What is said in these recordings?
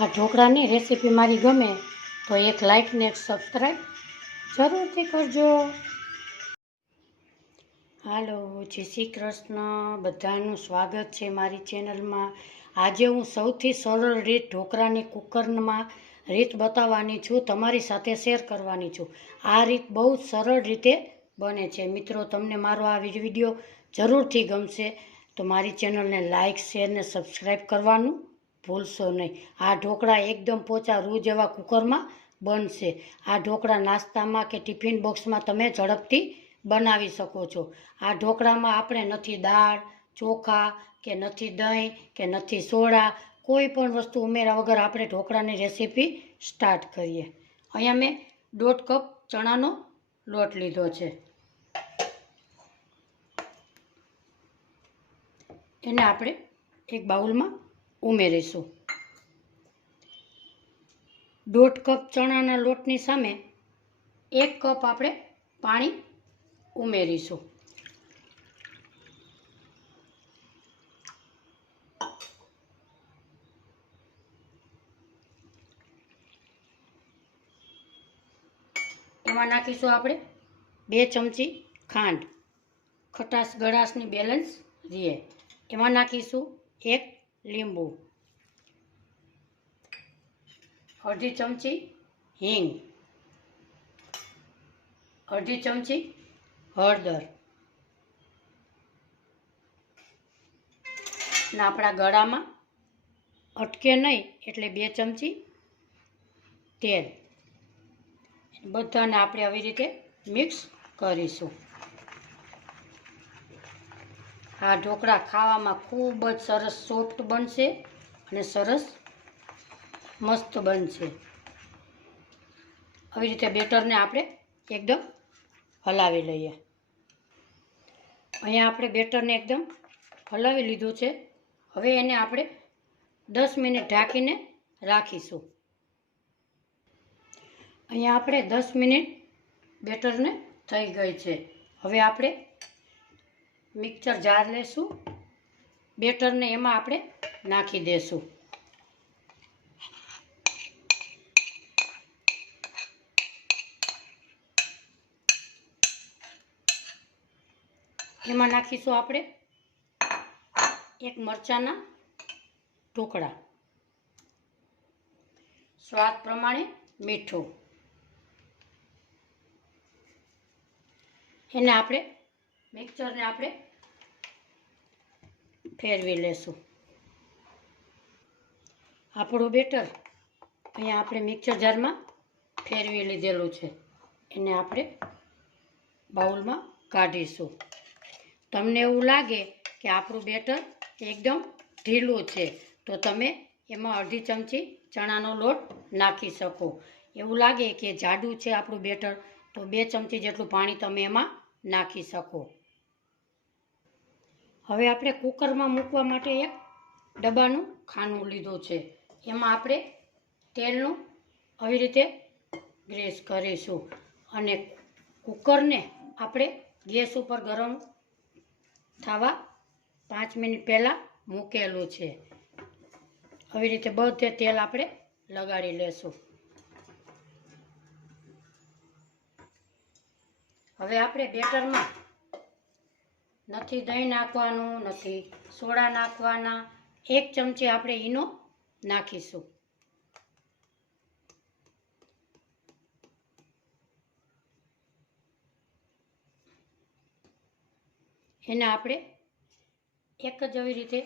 આ ઢોકળાની રેસીપી મારી ગમે તો એક લાઇક ને એક સબસ્ક્રાઈબ જરૂરથી કરજો. હાલો, જય શ્રી કૃષ્ણ. બધાનું સ્વાગત છે મારી ચેનલમાં આજે હું સૌથી સરળ રીત ઢોકળાની કુકરમાં રીત બતાવવાની છું, તમારી સાથે શેર કરવાની છું. આ રીત બહુ સરળ રીતે બને છે. મિત્રો, તમને મારો આ વીડિયો જરૂરથી ગમશે તો મારી ચેનલને લાઇક શેર ને સબસ્ક્રાઈબ કરવાનું ભૂલશો નહીં. આ ઢોકળા એકદમ પોચા રૂ જેવા કુકરમાં બનશે. આ ઢોકળા નાસ્તામાં કે ટિફિન બોક્સમાં તમે ઝડપથી બનાવી શકો છો. આ ઢોકળામાં આપણે નથી દાળ, ચોખા, કે નથી દહીં, કે નથી સોડા, કોઈ પણ વસ્તુ ઉમેરા વગર આપણે ઢોકળાની રેસીપી સ્ટાર્ટ કરીએ. અહીંયા મેં દોઢ કપ ચણાનો લોટ લીધો છે. એને આપણે એક બાઉલમાં ઉમેરીશું. દોઢ કપ ચણાના લોટની સામે એક કપ આપણે પાણી ઉમેરીશું. એમાં નાખીશું આપણે બે ચમચી ખાંડ. ખટાશ ગળાશની બેલેન્સ રહે એમાં નાખીશું એક લીંબુ. અડધી ચમચી હિંગ. અડધી ચમચી હળદર. ને આપણા ગળામાં અટકે નહીં એટલે બે ચમચી તેલ. બધાને આપણે આવી રીતે મિક્સ કરીશું. આ ઢોકળા ખાવામાં ખૂબ જ સરસ સોફ્ટ બનશે અને સરસ મસ્ત બનશે. આવી રીતે બેટરને આપણે એકદમ હલાવી લઈએ. અહીંયા આપણે બેટરને એકદમ હલાવી લીધું છે. હવે એને આપણે દસ મિનિટ ઢાંકીને રાખીશું. અહીંયા આપણે દસ મિનિટ બેટરને થઈ ગઈ છે. હવે આપણે મિક્સર જાર લેશું. બેટરને એમાં આપણે નાખી દેશું. એમાં નાખીશું આપણે એક મરચાંના ટુકડા સ્વાદ પ્રમાણે મીઠું. એને આપણે મિક્સરને આપણે ફેરવી લેશું. આપણું બેટર અહીંયા આપણે મિક્સર જારમાં ફેરવી લીધેલું છે. એને આપણે બાઉલમાં કાઢીશું. તમને એવું લાગે કે આપણું બેટર એકદમ ઢીલું છે, તો તમે એમાં અડધી ચમચી ચણાનો લોટ નાખી શકો. એવું લાગે કે જાડું છે આપણું બેટર, તો બે ચમચી જેટલું પાણી તમે એમાં નાખી શકો. હવે આપણે કુકરમાં મૂકવા માટે એક ડબ્બાનું ખાનું લીધું છે. એમાં આપણે તેલનું આવી રીતે ગ્રેસ કરીશું અને કુકરને આપણે ગેસ ઉપર ગરમ થવા પાંચ મિનિટ પહેલાં મૂકેલું છે. આવી રીતે બધે તેલ આપણે લગાડી લેશું. હવે આપણે બેટરમાં નથી દહીં નાખવાનું, નથી સોડા નાખવાના. એક ચમચી આપણે ઈનો નાખીશું. એને આપણે એક જ એવી રીતે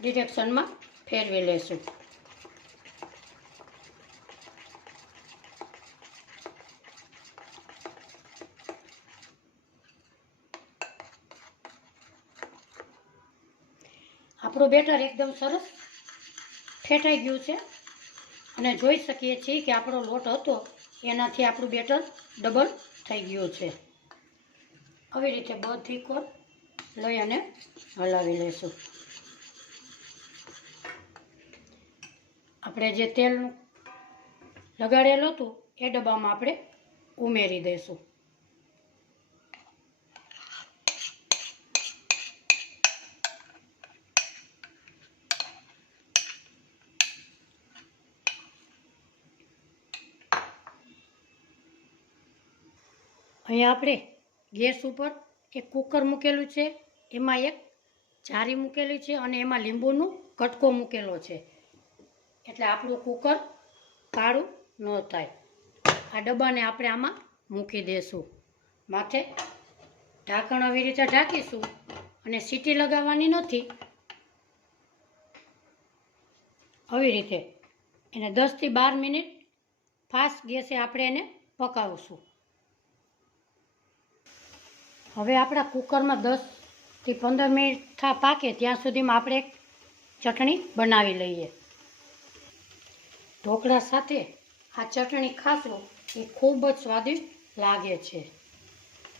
ડિરેક્શનમાં ફેરવી લેશું. બેટર એકદમ સરસ ફેટાઈ ગયું છે. અને જોઈ શકીએ છીએ કે આપણો લોટ હતો, એનાથી આપણું બેટર ડબલ થઈ ગયું છે. આવી રીતે બધી કોર લઈ અને હલાવી લઈશું. આપણે જે તેલ લગાડેલું હતું, એ ડબ્બામાં આપણે ઉમેરી દઈશું. અહીંયા આપણે ગેસ ઉપર એક કુકર મૂકેલું છે. એમાં એક જારી મૂકેલી છે અને એમાં લીંબુનું કટકો મૂકેલો છે. એટલે આપણું કુકર કાળું ન થાય. આ ડબ્બાને આપણે આમાં મૂકી દેશું. માથે ઢાંકણ આવી રીતે ઢાંકીશું અને સીટી લગાવવાની નથી. આવી રીતે એને દસથી બાર મિનિટ ફાસ્ટ ગેસે આપણે એને પકાવશું. હવે આપણા કુકરમાં દસથી પંદર મિનિટ પાકે ત્યાં સુધીમાં આપણે એક ચટણી બનાવી લઈએ. ઢોકળા સાથે આ ચટણી ખાશું એ ખૂબ જ સ્વાદિષ્ટ લાગે છે.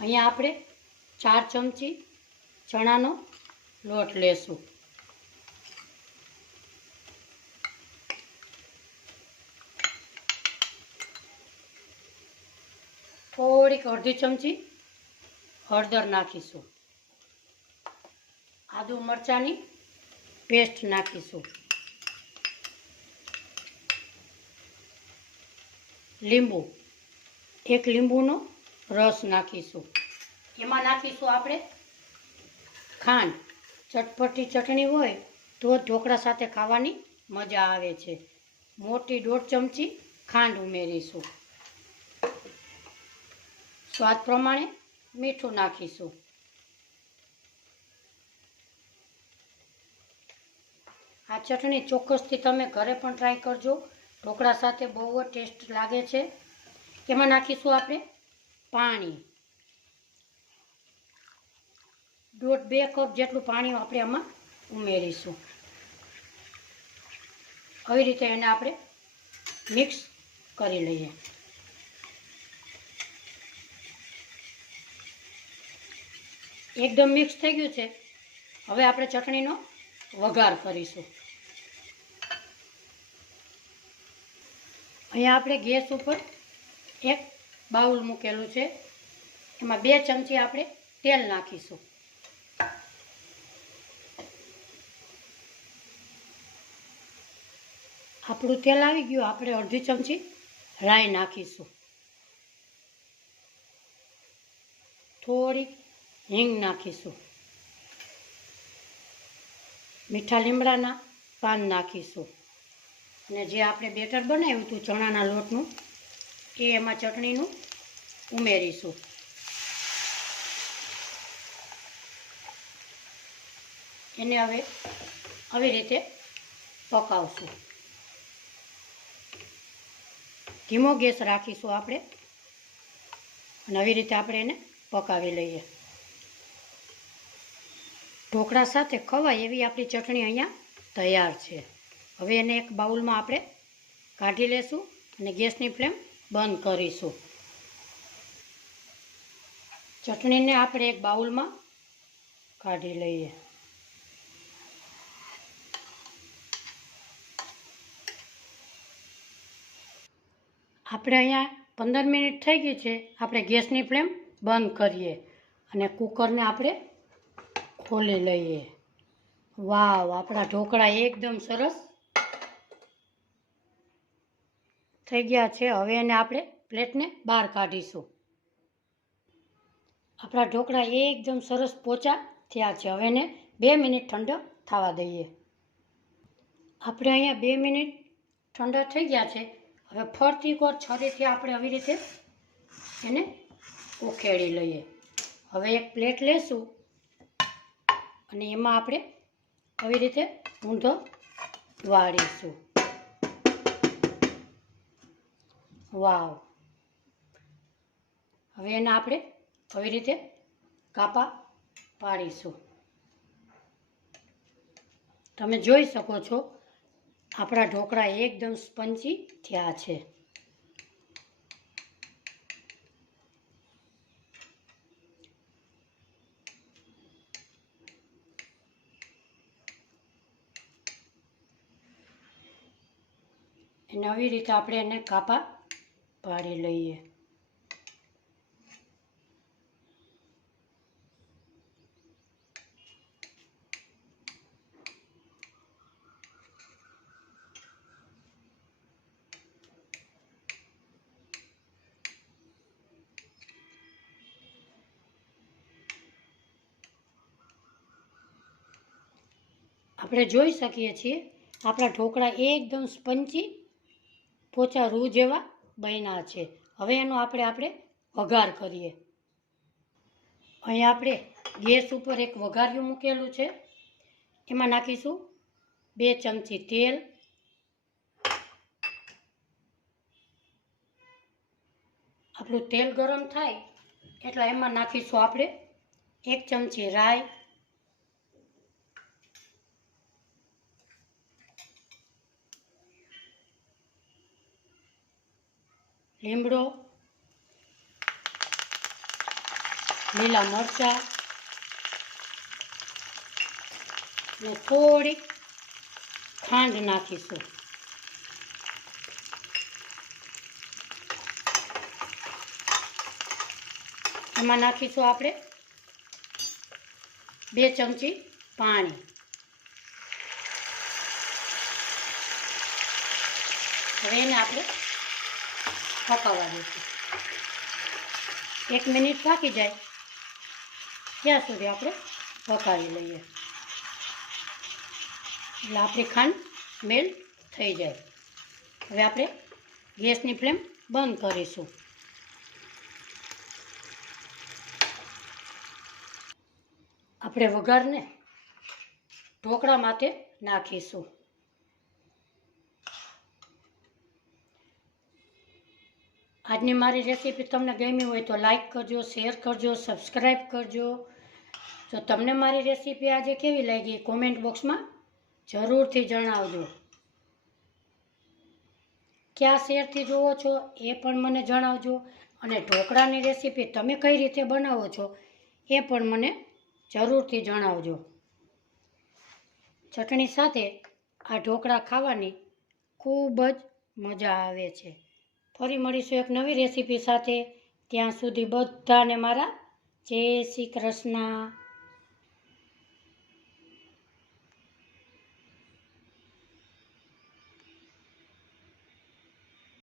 અહીંયા આપણે ચાર ચમચી ચણાનો લોટ લેશું. થોડીક અડધી ચમચી હળદર નાખીશું. આદુ મરચાંની પેસ્ટ નાખીશું. લીંબુ, એક લીંબુનો રસ નાખીશું. એમાં નાખીશું આપણે ખાંડ. ચટપટી ચટણી હોય તો ઢોકળા સાથે ખાવાની મજા આવે છે. મોટી દોઢ ચમચી ખાંડ ઉમેરીશું. સ્વાદ પ્રમાણે મીઠું નાખીશું. આ ચટણી ચોક્કસથી તમે ઘરે પણ ટ્રાય કરજો. ઢોકળા સાથે બહુ જ ટેસ્ટ લાગે છે. એમાં નાખીશું આપણે પાણી. દોઢ બે કપ જેટલું પાણી આપણે આમાં ઉમેરીશું. આવી રીતે એને આપણે મિક્સ કરી લઈએ. એકદમ મિક્સ થઈ ગયું છે. હવે આપણે ચટણીનો વઘાર કરીશું. અહીંયા આપણે ગેસ ઉપર એક બાઉલ મૂકેલું છે. એમાં બે ચમચી આપણે તેલ નાખીશું. આપણું તેલ આવી ગયું, આપણે અડધી ચમચી રાઈ નાખીશું. થોડીક હિંગ નાખીશું. મીઠા લીમડાના પાન નાખીશું. અને જે આપણે બેટર બનાવ્યું હતું ચણાના લોટનું, એ એમાં ચટણીનું ઉમેરીશું. એને હવે આવી રીતે પકાવશું. ધીમો ગેસ રાખીશું આપણે. અને આવી રીતે આપણે એને પકાવી લઈએ. ઢોકળા સાથે ખવાય એવી આપણી ચટણી અહીંયા તૈયાર છે. હવે એને એક બાઉલમાં આપણે કાઢી લેશું અને ગેસની ફ્લેમ બંધ કરીશું. ચટણીને આપણે એક બાઉલમાં કાઢી લઈએ. આપણે અહીંયા પંદર મિનિટ થઈ ગઈ છે. આપણે ગેસની ફ્લેમ બંધ કરીએ અને કુકરને આપણે ખોલી લઈએ. વાવ, આપણા ઢોકળા એકદમ સરસ થઈ ગયા છે. હવે એને આપણે પ્લેટને બહાર કાઢીશું. આપણા ઢોકળા એકદમ સરસ પોચા થયા છે. હવે એને બે મિનિટ ઠંડો થવા દઈએ. આપણે અહીંયા બે મિનિટ ઠંડા થઈ ગયા છે. હવે ફરતી કોર છરીથી આપણે આવી રીતે એને ઉખેડી લઈએ. હવે એક પ્લેટ લેશું. અને એમાં આપણે આવી રીતે ઊંધો વાળીશું. વાવ. હવે એને આપણે આવી રીતે કાપા પાડીશું. તમે જોઈ શકો છો, આપણા ઢોકળા એકદમ સ્પંચી થયા છે. નવી રીતે આપણે એને કાપા પાડી લઈએ. આપણે જોઈ શકીએ છીએ, આપણા ઢોકળા એકદમ સ્પંચી પોચા રૂ જેવા બન્યા છે. હવે એનો આપણે આપણે વઘાર કરીએ. અહીં આપણે ગેસ ઉપર એક વઘાર્યું મૂકેલું છે. એમાં નાખીશું બે ચમચી તેલ. આપણું તેલ ગરમ થાય એટલે એમાં નાખીશું આપણે એક ચમચી રાઈ. લીમડો લીલા મરચાં. ને થોડીક ખાંડ નાખીશું. એમાં નાખીશું આપણે બે ચમચી પાણી. હવે એને આપણે પકાવવા દઈશું એક મિનિટ પાકી જાય. ત્યાં સુધી આપણે પકાવી લઈએ. એટલે આપણી ખાંડ મેલ્ટ થઈ જાય. હવે આપણે ગેસની ફ્લેમ બંધ કરીશું. આપણે વઘારને ઢોકળા માટે નાખીશું. આજની મારી રેસીપી તમને ગમી હોય તો લાઈક કરજો, શેર કરજો સબસ્ક્રાઈબ કરજો. જો તમને મારી રેસીપી આજે કેવી લાગી, કોમેન્ટ બોક્સમાં જરૂરથી જણાવજો. કયા શેરથી જુઓ છો એ પણ મને જણાવજો અને ઢોકળાની રેસીપી તમે કઈ રીતે બનાવો છો એ પણ મને જરૂરથી જણાવજો. ચટણી સાથે આ ઢોકળા ખાવાની ખૂબ જ મજા આવે છે. ફરી મળીશું એક નવી રેસીપી સાથે. ત્યાં સુધી બધાને મારા જય શ્રી કૃષ્ણ.